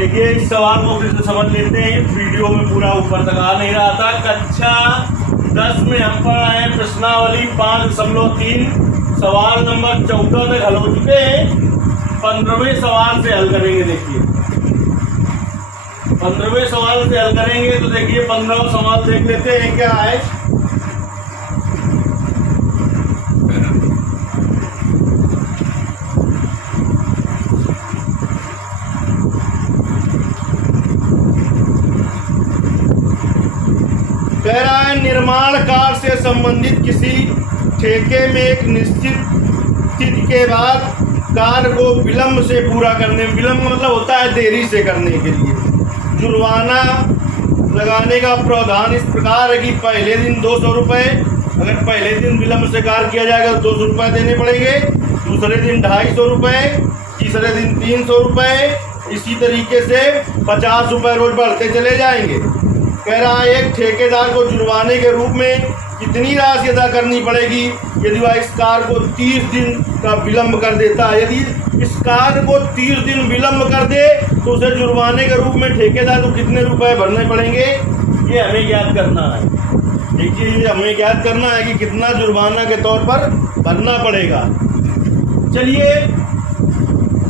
देखिए इस सवाल को फिर से समझ लेते हैं। वीडियो में पूरा ऊपर तक आ नहीं रहा था। कक्षा 10 में हम पढ़ा है प्रश्नावली 5.3 सवाल नंबर 14 तक हल हो चुके हैं। 15वें सवाल से हल करेंगे। देखिए 15वें सवाल से हल करेंगे तो देखिए 15वां सवाल देख लेते हैं क्या है। कह रहा है निर्माण कार्य से संबंधित किसी ठेके में एक निश्चित तिथि के बाद कार्य को विलंब से पूरा करने, विलंब मतलब होता है देरी से करने के लिए, जुर्माना लगाने का प्रावधान इस प्रकार है कि पहले दिन 200 रुपये, अगर पहले दिन विलंब से कार्य किया जाएगा तो 200 रुपये देने पड़ेंगे, दूसरे दिन 250 रुपये, तीसरे दिन 300 रुपये, इसी तरीके से 50 रुपये रोज बढ़ते चले जाएंगे। कह रहा है एक ठेकेदार को जुर्माने के रूप में कितनी राशि अदा करनी पड़ेगी यदि वह इस कार्य को 30 दिन का विलंब कर देता है। यदि इस कार्य को 30 दिन विलंब कर दे तो उसे जुर्माने के रूप में ठेकेदार को कितने रुपए भरने पड़ेंगे, ये हमें ज्ञात करना है। देखिए ये हमें ज्ञात करना है कि कितना जुर्माना के तौर पर भरना पड़ेगा। चलिए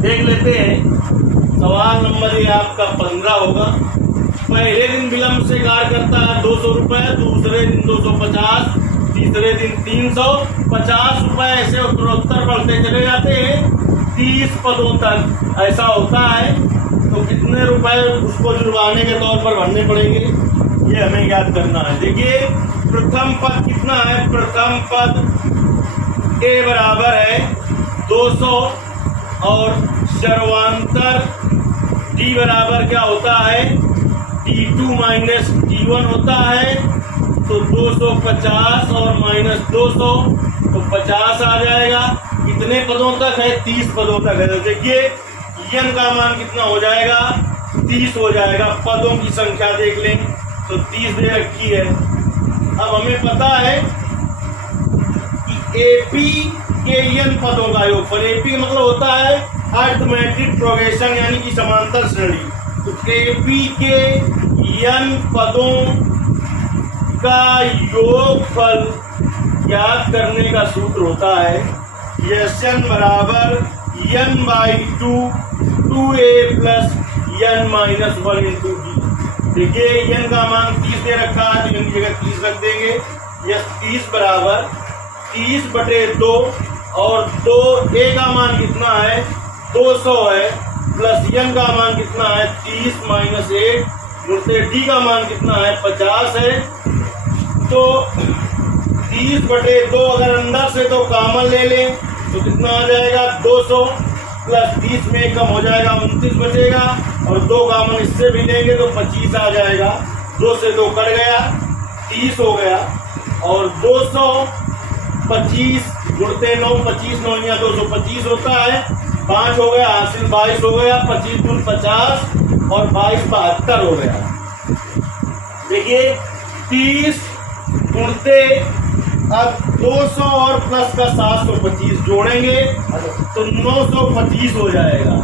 देख लेते हैं। सवाल नंबर ये आपका 15 होगा। पहले दिन विलंब से कार्य करता है 200 रुपये, दूसरे दिन 250, तीसरे दिन 350 रुपये, ऐसे उत्तरोत्तर बढ़ते चले जाते हैं 30 पदों तक ऐसा होता है। तो कितने रुपए उसको जुर्माने के तौर पर भरने पड़ेंगे ये हमें याद करना है। देखिए प्रथम पद कितना है, प्रथम पद ए बराबर है 200 और सर्वांतर डी बराबर क्या होता है T2 माइनस T1 होता है। तो 250 और माइनस 200 तो 50 आ जाएगा। कितने पदों तक है, 30 पदों तक है। तो देखिए n का मान कितना हो जाएगा, 30 हो जाएगा। पदों की संख्या देख लें तो 30 दे रखी है। अब हमें पता है कि AP के n पदों का योगफल, AP मतलब होता है अरिथमेटिक प्रोग्रेशन यानी कि समांतर श्रेणी। तो AP के n पदों का योगफल ज्ञात करने का सूत्र होता है Sn बराबर n/2 2a plus n minus 1 into D. देखिए n का मान 30 दे रखा है तो n की जगह 30 रख देंगे। यह 30 बराबर 30/2 और 2a का मान कितना है 200 है, प्लस n का मान कितना है 30 माइनस 8 गुणते डी का मान कितना है 50 है। तो 30/2 अगर अंदर से तो कॉमन ले लें तो कितना आ जाएगा 200 प्लस 30 में कम हो जाएगा 29 बचेगा, और 2 कॉमन इससे भी लेंगे तो 25 आ जाएगा। 2 से 2 कट गया 30 हो गया, और 225 गुणते 9 25 9 या 225 होता है। 5 हो गया हासिल 22 हो गया, 25 गुण 50 और 22 72 हो गया। देखिए 30 गुणते अब 200 और प्लस का 725 जोड़ेंगे तो 925 हो जाएगा।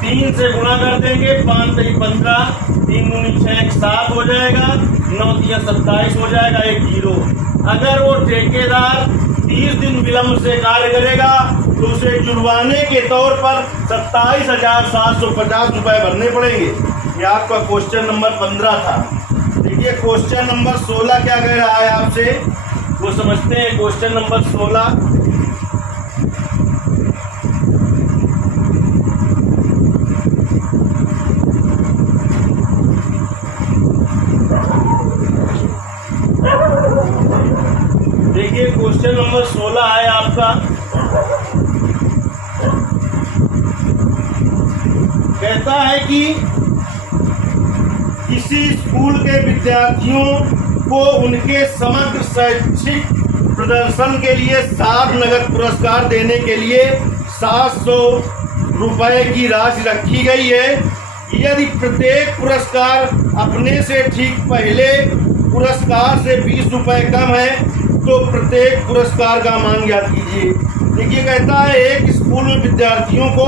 3 से गुणा कर देंगे 5 3 15, 3 दूनी 6 7 हो जाएगा, 9 3 27 हो जाएगा, 1 0। अगर वो ठेकेदार 30 दिन विलंब से कार्य करेगा तो उसे जुर्माने के तौर पर 27,750 रुपये भरने पड़ेंगे। ये आपका क्वेश्चन नंबर 15 था। देखिए क्वेश्चन नंबर 16 क्या कह रहा है आपसे, वो समझते हैं। क्वेश्चन नंबर 16 देखिए क्वेश्चन नंबर 16 है आपका। कहता है कि किसी स्कूल के विद्यार्थियों को उनके समग्र शैक्षिक प्रदर्शन के लिए 7 नगद पुरस्कार देने के लिए 700 रुपये की राशि रखी गई है। यदि प्रत्येक पुरस्कार अपने से ठीक पहले पुरस्कार से 20 रुपये कम है तो प्रत्येक पुरस्कार का मान ज्ञात कीजिए। देखिए कहता है एक स्कूल में विद्यार्थियों को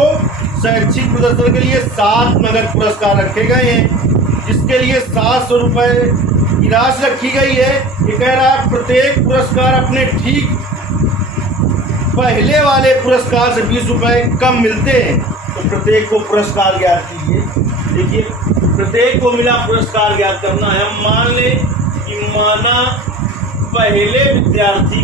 शैक्षिक प्रदर्शन के लिए 7 नगद पुरस्कार रखे गए हैं, जिसके लिए 700 रुपये की राशि रखी गई है। ये कह रहा है प्रत्येक पुरस्कार अपने ठीक पहले वाले पुरस्कार से 20 रुपये कम मिलते हैं। तो प्रत्येक को पुरस्कार ज्ञात कीजिए। देखिए, प्रत्येक को मिला पुरस्कार ज्ञात करना है। हम मान लें कि माना पहले विद्यार्थी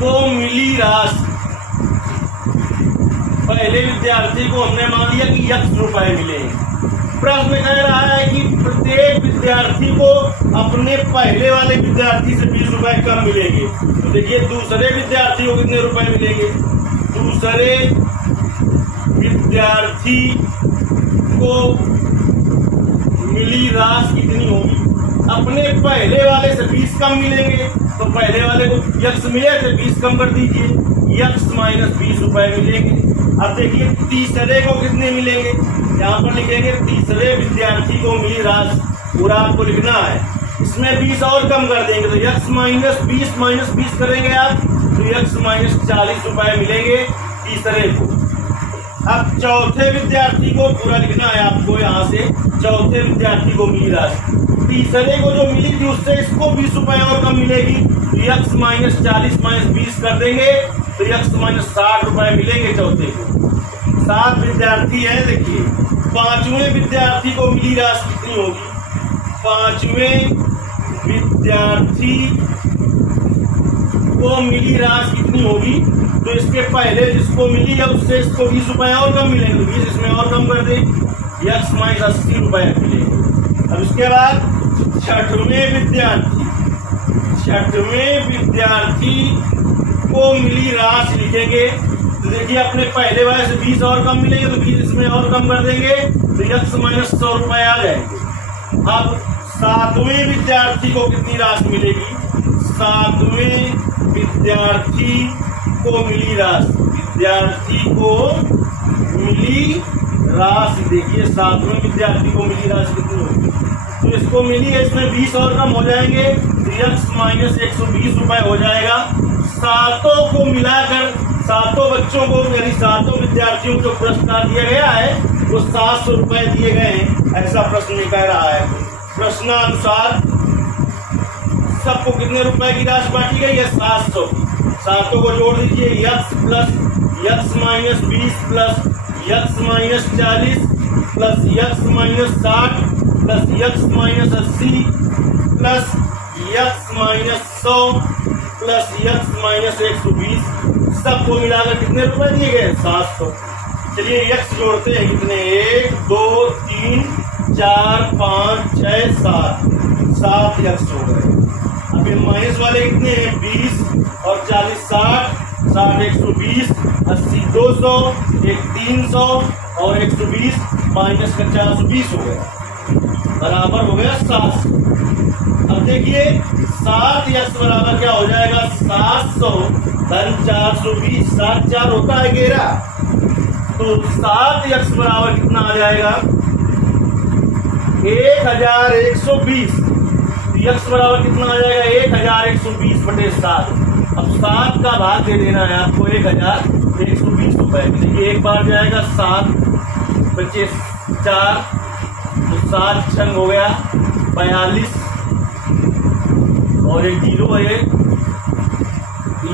को मिली राशि, पहले विद्यार्थी को हमने मान लिया कि x रुपए मिले। प्रश्न कह रहा है कि प्रत्येक विद्यार्थी को अपने पहले वाले विद्यार्थी से 20 रुपए कम मिलेंगे। तो देखिए, दूसरे विद्यार्थी को कितने रुपए मिलेंगे? दूसरे विद्यार्थी को मिली राशि कितनी होगी? अपने पहले वाले से 20 कम मिलेंगे। तो पहले वाले को x मिले थे, 20 कम कर दीजिए, x माइनस 20 रुपए मिलेंगे। अब देखिए, तीसरे को कितने मिलेंगे? यहाँ पर लिखेंगे तीसरे विद्यार्थी को मिली राशि, पूरा आपको लिखना है। इसमें 20 और कम कर देंगे तो x माइनस 20 करेंगे आप, तो x माइनस 40 रुपए मिलेंगे तीसरे को। अब चौथे विद्यार्थी को पूरा लिखना है आपको, यहाँ से चौथे विद्यार्थी को मिली राशि, तीसरे को जो मिली थी उससे इसको 20 रुपए और कम मिलेगी। तो x माइनस 40 माइनस 20 कर देंगे तो x माइनस 60 रुपए मिलेंगे चौथे को। 7 विद्यार्थी है। देखिए, पांचवें विद्यार्थी को मिली राशि कितनी होगी? पांचवें विद्यार्थी को मिली राशि कितनी होगी? तो इसके पहले जिसको मिली है उससे इसको 20 रुपए और कम मिलेंगे, 20 इसमें और कम कर दें, x माइनस 80 रुपए मिलेंगे। अब इसके बाद छठवें विद्यार्थी को मिली राशि लिखेंगे। तो देखिए, अपने पहले वाले से 20 और कम मिलेंगे तो 20 इसमें और कम कर देंगे तो x माइनस 100 रुपए आ जाएंगे। अब सातवें विद्यार्थी को कितनी राशि मिलेगी? सातवें विद्यार्थी को मिली राशि, देखिए सातवें विद्यार्थी को मिली राशि कितनी होगी? तो इसको मिली है, इसमें 20 और कम हो जाएंगे तो x माइनस 120 रुपए हो जाएगा। सातों को मिलाकर, सातों बच्चों को यानी सातों विद्यार्थियों को जो पुरस्कार दिया गया है वो 700 रुपए दिए गए हैं, ऐसा प्रश्न में कह रहा है। प्रश्नानुसार सबको कितने रुपए की राशि बांटी गई है? 700। सातों को जोड़ दीजिए, x plus x minus 20 plus x minus 40 plus x minus 60 plus x minus 80 plus x minus 100 plus x minus 120, सबको मिलाकर कितने रुपए दिए गए? 700। चलिए x जोड़ते हैं, कितने? 1 2 3 4 5 6 7 x हो गए। अब ये माइनस वाले कितने हैं? 20 और 40 60 120 80 200 1 300 और 120 माइनस का 420 हो गया, बराबर हो गया 700। अब देखिए, 7x बराबर क्या हो जाएगा? 700 धन 420, 7 4 होता है 11, तो 7x बराबर कितना आ जाएगा? 1120। x बराबर कितना आ जाएगा? 1120 बटे 7। अब 7 का भाग दे देना है आपको 1120 रुपए। देखिए, एक बार जाएगा 7 बचे 4 तो 7 छंग हो गया 42 और एक 0 है।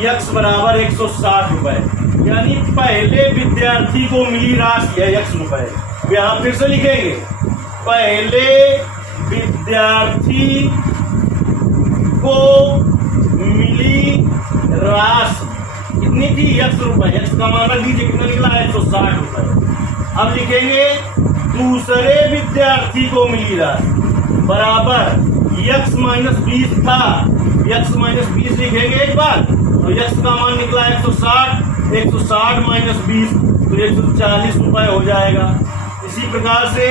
x बराबर 160 रुपए, यानी पहले विद्यार्थी को मिली राशि है x रुपए। यहाँ फिर से लिखेंगे, पहले विद्यार्थी को मिली राशि कितनी थी? x रुपए। x का मान लीजिए कितना निकला? 160 रुपए। अब लिखेंगे दूसरे विद्यार्थी को मिली राशि बराबर x माइनस 20 था, x माइनस 20 लिखेंगे एक बार, तो x का मान निकला 160 माइनस 20 तो 140 रुपए हो जाएगा। इसी प्रकार से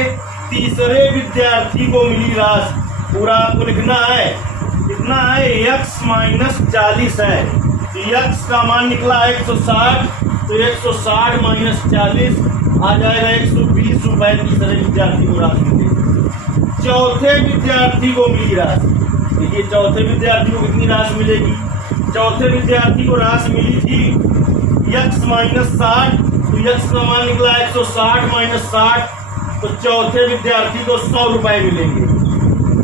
तीसरे विद्यार्थी को मिली राशि पूरा आपको लिखना है, कितना है? x माइनस 40 है, तो x का मान निकला 160 तो 160 माइनस 40 आ जाएगा 120 रुपए तीसरे विद्यार्थी को राशि मिलेगी। चौथे विद्यार्थी को मिली राशि, देखिए चौथे विद्यार्थी को कितनी राशि मिलेगी? चौथे विद्यार्थी को राशि मिली थी x माइनस 60, तो x का मान निकला 160 माइनस 60, तो चौथे विद्यार्थी को 100 रुपए मिलेंगे।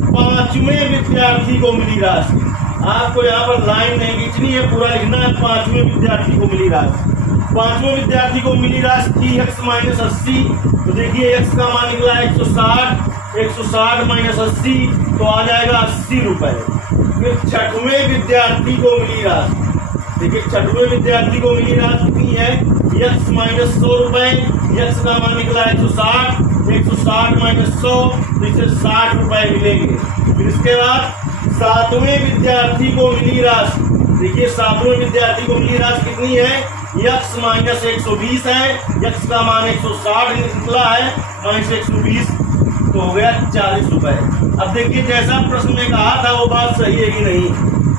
पांचवें विद्यार्थी को मिली राशि, आपको यहाँ पर लाइन नहीं खींचनी है, पूरा लिखना है। पांचवें विद्यार्थी को मिली राशि, पांचवें विद्यार्थी को मिली राशि थी x माइनस 80, तो देखिए x का मान निकला 160, 160 माइनस 80 तो आ जाएगा 80 रुपए। फिर छठवें विद्यार्थी को मिली राशि, देखिए छठवें विद्यार्थी को मिली राशि कितनी है, x माइनस 100 रुपए, x का मान निकला 160, 160 माइनस 100 तो इसे 60 रुपए मिलेंगे। फिर इसके बाद सातवें विद्यार्थी को मिली राशि, देखिए सातवें विद्यार्थी को मिली राशि कितनी है, x माइनस 120 है, x का मान 160 निकला है, माइनस 120 तो हो गया 40 रुपए। अब देखिए जैसा प्रश्न में कहा था वो बात सही है कि नहीं।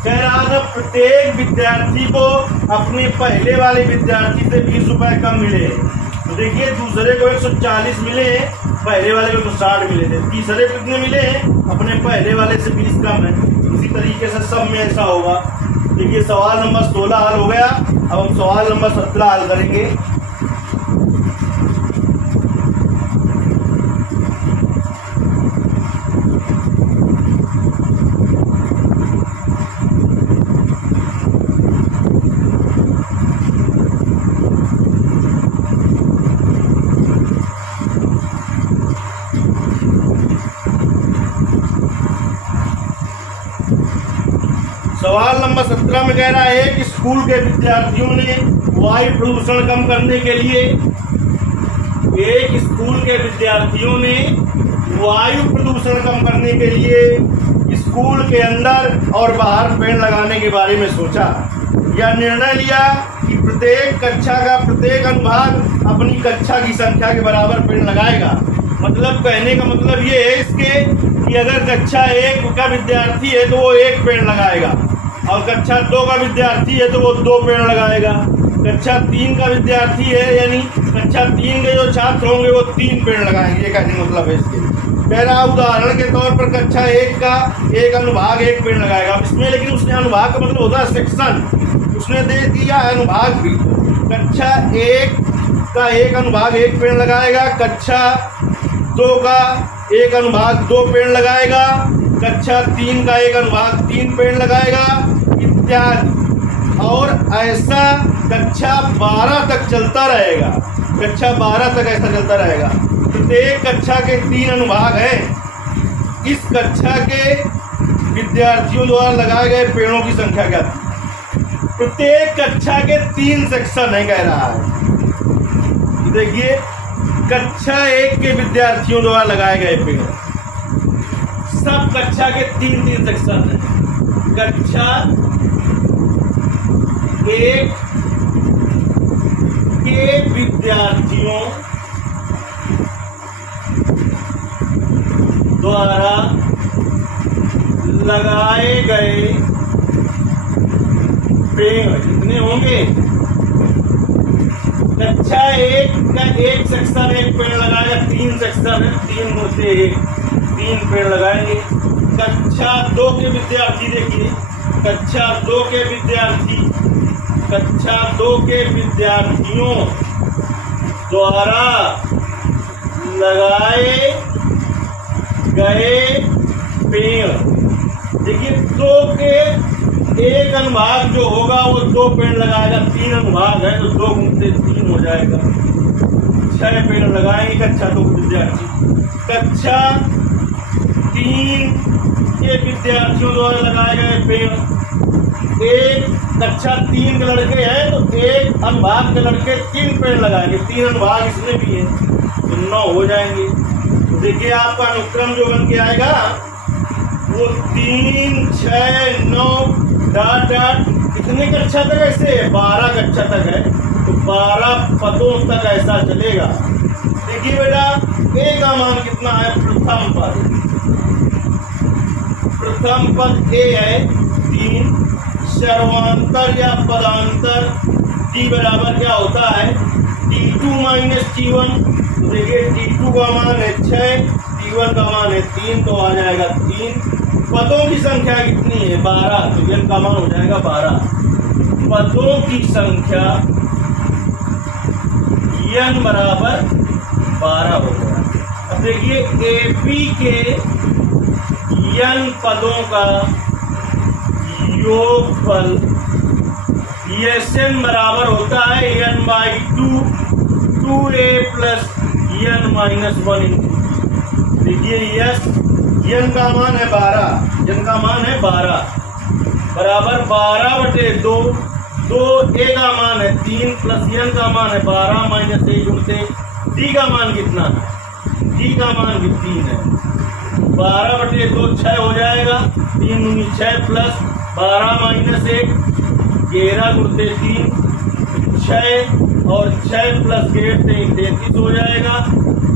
कह रहा था प्रत्येक विद्यार्थी को अपने पहले वाले विद्यार्थी से 20 रुपए कम मिले, तो देखिए दूसरे को 140 मिले, पहले वाले को 160 मिले थे, तीसरे को कितने मिले, अपने पहले वाले से 20 कम है। इसी तरीके से सब में ऐसा होगा। देखिए सवाल नंबर 16 हल हो गया। अब हम सवाल नंबर 17 हल करेंगे। सवाल नंबर 17 में कह रहा है कि स्कूल के विद्यार्थियों ने वायु प्रदूषण कम करने के लिए, एक स्कूल के विद्यार्थियों ने वायु प्रदूषण कम करने के लिए स्कूल के अंदर और बाहर पेड़ लगाने के बारे में सोचा या निर्णय लिया कि प्रत्येक कक्षा का प्रत्येक अनुभाग अपनी कक्षा की संख्या के बराबर पेड़ लगाएगा। मतलब कहने का मतलब ये है इसके कि अगर कक्षा 1 का विद्यार्थी है तो वो 1 पेड़ लगाएगा, और कक्षा 2 का विद्यार्थी है तो वो 2 पेड़ लगाएगा, कक्षा 3 का विद्यार्थी है यानी कक्षा 3 के जो छात्र होंगे वो 3 पेड़ लगाएंगे। ये कहने मतलब है इसके। कह रहा उदाहरण के तौर पर कक्षा 1 का एक अनुभाग 1 पेड़ लगाएगा। इसमें लेकिन उसने अनुभाग का मतलब होता है सेक्शन, उसने दे दिया अनुभाग भी। कक्षा 1 का एक अनुभाग 1 पेड़ लगाएगा, कक्षा 2 का एक अनुभाग 2 पेड़ लगाएगा, कक्षा 3 का एक अनुभाग 3 पेड़ लगाएगा इत्यादि। और ऐसा कक्षा 12 तक चलता रहेगा, कक्षा 12 तक ऐसा चलता रहेगा। प्रत्येक कक्षा के 3 अनुभाग हैं। इस कक्षा के विद्यार्थियों द्वारा लगाए गए पेड़ों की संख्या क्या थी? प्रत्येक कक्षा के 3 सेक्शन है कह रहा है। देखिए कक्षा 1 के विद्यार्थियों द्वारा लगाए गए पेड़, सब कक्षा के 3 सेक्शन है। कक्षा 1 के विद्यार्थियों द्वारा लगाए गए पेड़ कितने होंगे? कक्षा 1 का एक सेक्शन 1 पेड़ लगाएगा, 3 सेक्शन है, 3 में से 3 पेड़ लगाएंगे। कक्षा 2 के विद्यार्थी देखिए, कक्षा 2 के विद्यार्थी, कक्षा 2 के विद्यार्थियों द्वारा लगाए गए पेड़, देखिए 2 के एक अनुभाग जो होगा वो 2 पेड़ लगाएगा, 3 अनुभाग है तो 2 गुणित 3 हो जाएगा, 6 पेड़ लगाएंगे कक्षा 2 के विद्यार्थी। कक्षा 3 के विद्यार्थियों द्वारा लगाए गए पेड़, एक कक्षा 3 के लड़के हैं तो एक अनुभाग के लड़के 3 पेड़ लगाएंगे, 3 अनुभाग इसमें भी है तो 9 हो जाएंगे। तो देखिए आपका अनुक्रम जो बन के आएगा वो 3, 6, 9 डॉट डॉट कितने कक्षा तक ऐसे है? 12 कक्षा तक है तो 12 पदों तक ऐसा चलेगा। देखिए बेटा ए का मान कितना है? प्रथम पद, प्रथम पद ए है 3, सर्वांतर या पदांतर टी बराबर क्या होता है? T2 minus T1। देखिए T2 का मान है 6, T1 का मान है 3 तो आ जाएगा 3। पदों की संख्या कितनी है? 12, तो n का मान हो जाएगा 12। पदों की संख्या n बराबर 12 हो गया। अब देखिए एपी के n पदों का योगफल Sn बराबर होता है n/2 2a plus n minus 1। देखिए n का मान है 12, n का मान है 12 बराबर 12/2, 2a का मान है 3 प्लस n का मान है 12 माइनस 1 गुणते d का मान कितना है, d का मान भी 3 है। 12/2 6 हो जाएगा, 3 दूनी 6 प्लस 12 माइनस 1 11 गुणते 3 6 और 6 प्लस 1 33 हो जाएगा।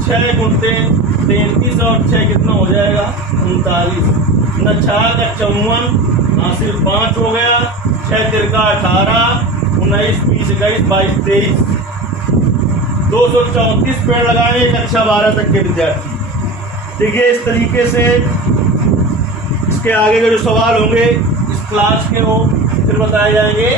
6 गुणते 33 और 6 कितना हो जाएगा 39। 9 4 का 54, हासिल 5 हो गया। 6 तिरका 18, 19 20 21 22 23 234 पेड़ लगाएंगे कक्षा 12 तक के विद्यार्थी। देखिए इस तरीके से इसके आगे के जो सवाल होंगे इस क्लास के वो फिर बताए जाएंगे